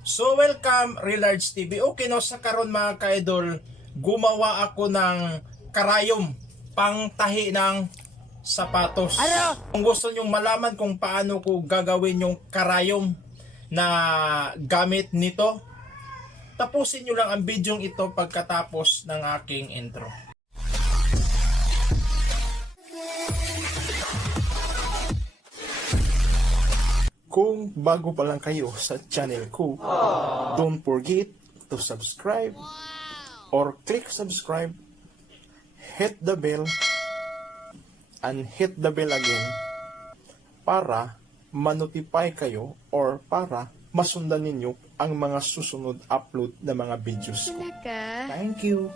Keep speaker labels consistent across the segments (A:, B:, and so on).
A: So welcome Relarge TV. Okay no sa karon mga ka-idol, gumawa ako ng karayom pangtahi ng sapatos.
B: Ano?
A: Kung gusto nyong malaman kung paano ko gagawin yung karayom na gamit nito, tapusin nyo lang ang video ito pagkatapos ng aking intro. Kung bago pa lang kayo sa channel ko, don't forget to subscribe or click subscribe, hit the bell, and hit the bell again para manotify kayo or para masundan ninyo ang mga susunod upload na mga videos ko. Thank you.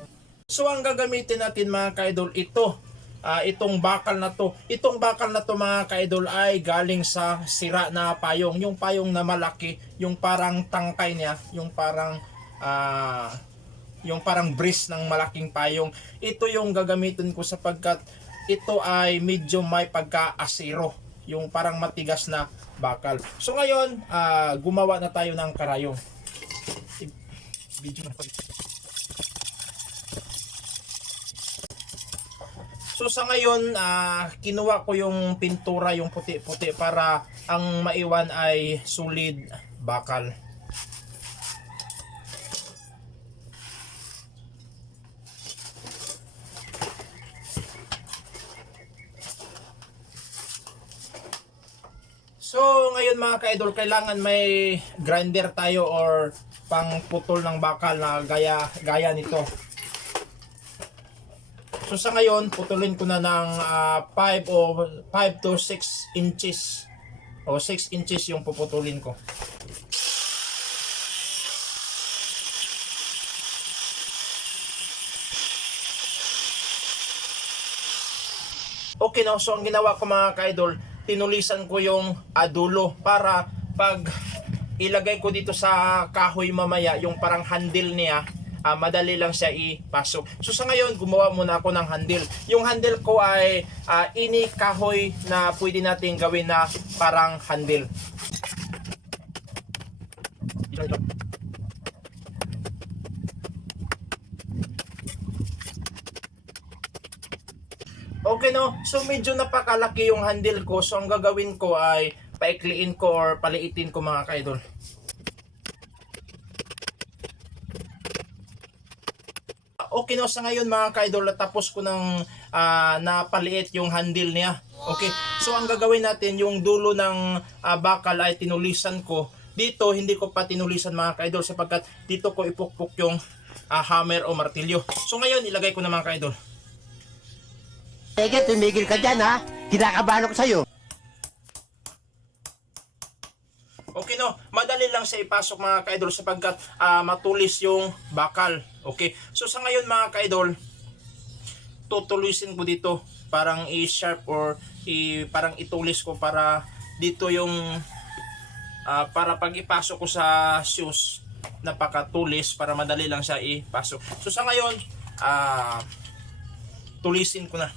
A: So ang gagamitin natin mga kaidol ito, ah, itong bakal na to. Itong bakal na to mga kaidol ay galing sa sira na payong. Yung payong na malaki, yung parang tangkay niya, yung parang ah, yung parang bris ng malaking payong. Ito yung gagamitin ko sapagkat ito ay medyo may pagka-asiro. Yung parang matigas na bakal. So ngayon, ah, gumawa na tayo ng karayong. Video na pa ito. So sa ngayon, ah, kinuha ko yung pintura, yung puti-puti para ang maiwan ay solid bakal. So ngayon mga ka-idol, kailangan may grinder tayo or pang putol ng bakal na gaya gaya nito. So sa ngayon, putulin ko na ng 5 o 5 to 6 inches. O 6 inches yung puputulin ko. Okay no, so ang ginawa ko mga ka-idol, tinulisan ko yung adulo para pag ilagay ko dito sa kahoy mamaya, yung parang handle niya, ah, madali lang siya ipasok. So sa ngayon, gumawa muna ako ng handle. Yung handle ko ay ah, ini kahoy na pwede nating gawin na parang handle. Okay no, so medyo napakalaki yung handle ko. So ang gagawin ko ay paikliin ko or paliitin ko mga kaidol. Okay no, sa ngayon mga kaidol, tapos ko ng ah, napaliit yung handle niya. Okay, so ang gagawin natin, yung dulo ng ah, bakal ay tinulisan ko. Dito, hindi ko pa tinulisan mga kaidol sapagkat dito ko ipukpok yung ah, hammer o martilyo. So ngayon, ilagay ko na mga kaidol.
B: Sige, tumigil ka dyan ha. Kinakabahan ako sa'yo.
A: Okay no, madali lang siya ipasok mga kaidol sapagkat ah, matulis yung bakal. Okay, so sa ngayon mga kaidol, tutulisin ko dito parang i-sharp or i parang itulis ko para dito yung ah, para pag ipasok ko sa shoes napakatulis para madali lang siya ipasok. So sa ngayon, ah tulisin ko na.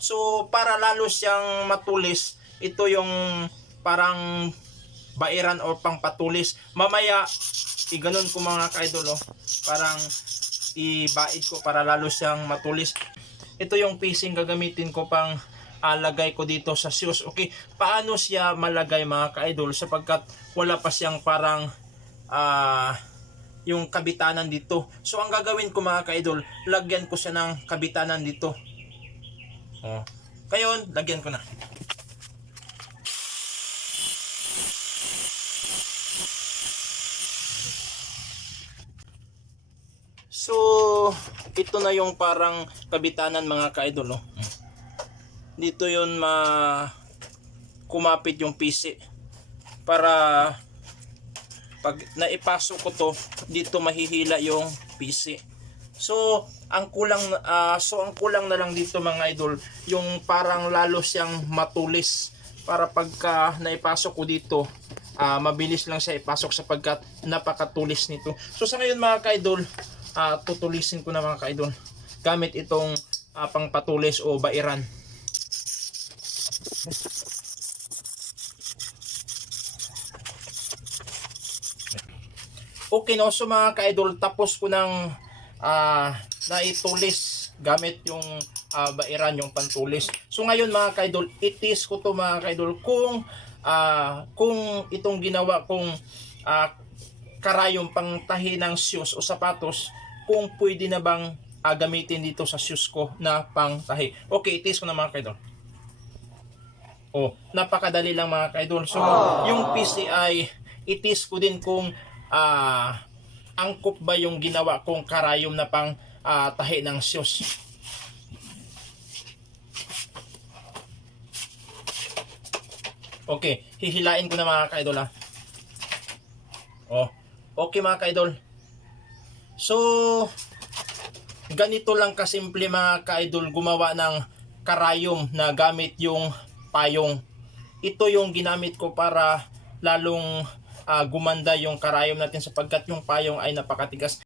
A: So para lalo siyang matulis, ito yung parang bairan or pangpatulis. Mamaya, iganon ko mga ka-idol, oh. parang ibait ko para lalo siyang matulis. Ito yung piecing gagamitin ko pang ah, lagay ko dito sa shoes. Okay, paano siya malagay mga ka-idol sapagkat wala pa siyang parang ah, yung kabitanan dito. So ang gagawin ko mga ka-idol, lagyan ko siya ng kabitanan dito. Oh. Ngayon, lagyan ko na. So, ito na yung parang kabitanan mga ka-idol. Oh. Dito yun ma kumapit yung PC para pag naipasok ko to dito mahihila yung PC so ang kulang ah, so ang kulang na lang dito mga idol yung parang lalo siyang matulis para pagka naipasok ko dito ah, mabilis lang siya ipasok sapagkat napakatulis nito so sa ngayon mga ka-idol ah, tutulisin ko na mga ka-idol gamit itong ah, pangpatulis o bairan Okay no, so mga ka-idol, tapos ko ng ah, naitulis gamit yung ah, bairan, yung pantulis. So ngayon mga ka-idol, itis ko to mga ka-idol kung ah, kung itong ginawa kong ah, karayong pangtahi ng shoes o sapatos, kung pwede na bang ah, gamitin dito sa shoes ko na pangtahi. Okay, itis ko na mga ka-idol. Oh, napakadali lang mga ka-idol. So, yung PCI, itis ko din kung ah angkop ba yung ginawa kong karayom na pang ah, tahi ng shoes. Okay, hihilain ko na mga ka-idol ha. Oh, okay mga ka-idol. So, ganito lang kasimple mga ka-idol gumawa ng karayom na gamit yung payong. Ito yung ginamit ko para lalong ah, gumanda yung karayom natin sapagkat yung payong ay napakatigas.